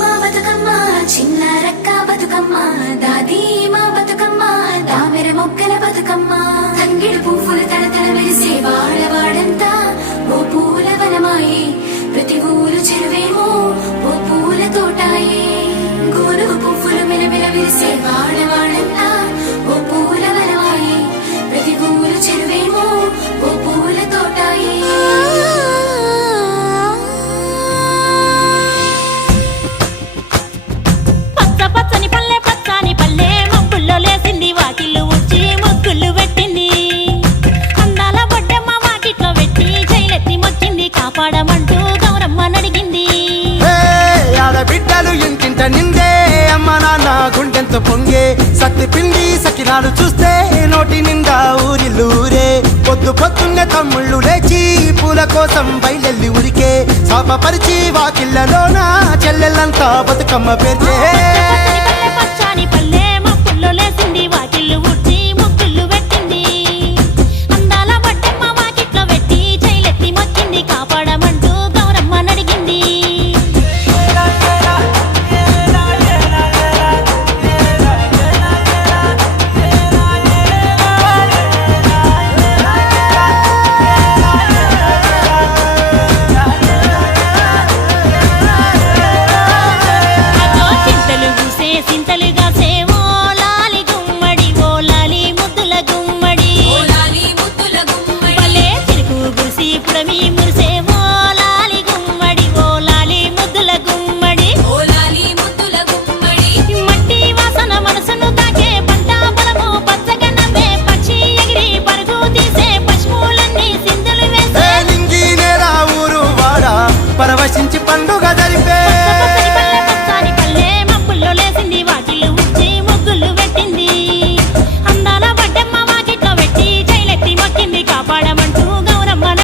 మా బతుకమ్మ చిన్న రక్క బతుకమ్మ దాది మా బతుకమ్మ దామెర మొక్కల బతుకమ్మ తంగిడు పువ్వులు తడతడ మెరిసే వాడవాడంతా ఓ పూల వనమాయే ప్రతి ఊరు చెరువేమో ఓ పూల తోటాయే గోరు పువ్వులు మెలమెల మెరిసే వాడవాడంతా ఓ పూల వనమాయే ప్రతి ఊరు చెరువేమో ఓ పూల తోటాయే పచ్చని పల్లె పచ్చని పల్లె మబ్బుల్లో లేసింది వాకిళ్ళు ఉచ్చి ముగ్గులు పెట్టింది అందాల బొడ్డమ్మ వాకిట్లో పెట్టి జైలెత్తి మొక్కింది కాపాడమంటూ గౌరమ్మ నడిగింది ఆడబిడ్డలు ఇంటింట నిందే అమ్మ నాన్న గుండెంత పొంగే సత్తి పిండి సకినాలు చూస్తే నోటి నిండా ఊరిల్లూరే పొద్దు పొద్దున్నే తమ్ముళ్ళు లేచి పూల కోసం బయలెల్లి ఉరికే శాపపరిచి వాకిళ్ళలోన చెల్లెళ్ళంతా బతుకమ్మ పేర్చే